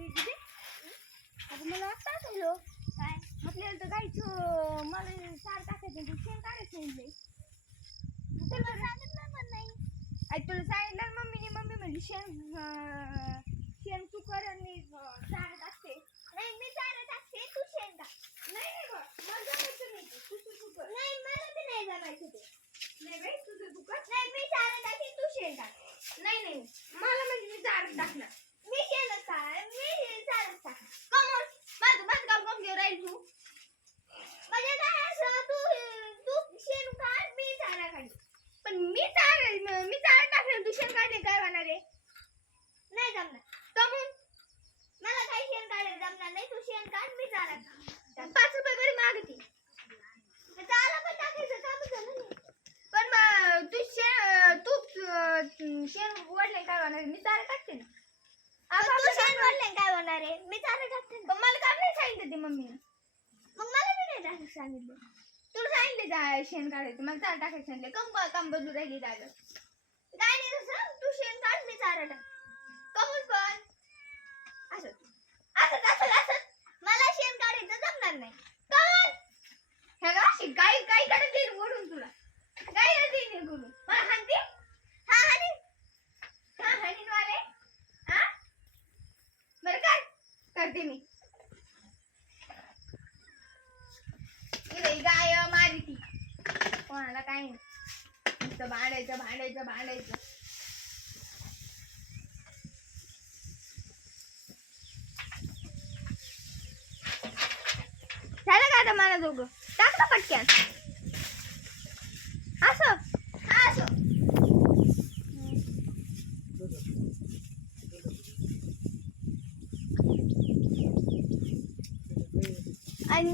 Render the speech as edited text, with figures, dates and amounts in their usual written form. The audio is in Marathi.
आता मला आता आठवलं काय आपल्याला तर गायचं मला चार टाकायचं ते शेण काढायचं नाही तुला सांगितलं पण नाही आई तुला सांगितलं मम्मी म्हणजे शेण तू कर आणि चारा टाकते नाही मी चारा टाकते तू शेण टाक नाही मला जमायचं नाही तू कर नाही मला बी नाही जमायचं ते नाही बाई तुझं तू कर नाही मी चारा टाकेन तू शेण टाक नाही मला म्हणजे मी चारा टाकणार मी शेणच टाक मी चाराच टाकणार कमर माझं काम करून राहील तू म्हणजे काय असं तू शेण काढ मी चारा काढ पण मी चारा टाकणार तू शेण काढले काय होणार आहे नाही जमणार कमून मला काही शेण काढायला जमणार नाही तू शेण काढ मी चारा टाक 5 रुपये बरी मागते चारा पण टाकायचं काम झालं नाही पण तू शेण ओढले काय होणार मी चारा टाकते ना तू शेण ओढले काय होणार आहे मी चारा टाकते ना पण मला काम नाही सांगितलं ते मम्मीने मग मला बी नाही टाकायचं सांगितलं तुला सांगितले शेण काढायचं मला चारा टाकायचं सांगितलं काम बदलू राहिली जागा काय नाही तसं तू शेण काढ मी चारा टाक कमून पण असं मला शेण काढायचं जमणार नाही कमून हे का अशी गाई कडे देईल ओढून तुला गाईला देईल करून मला हाणते हा हाणीन वाले हा बरं काय करते मी गाय मारी ती कोणाला काय नाही नुसतं भांडायचं झालं का आता मला दोघं टाकलं पटक्यान असं आणि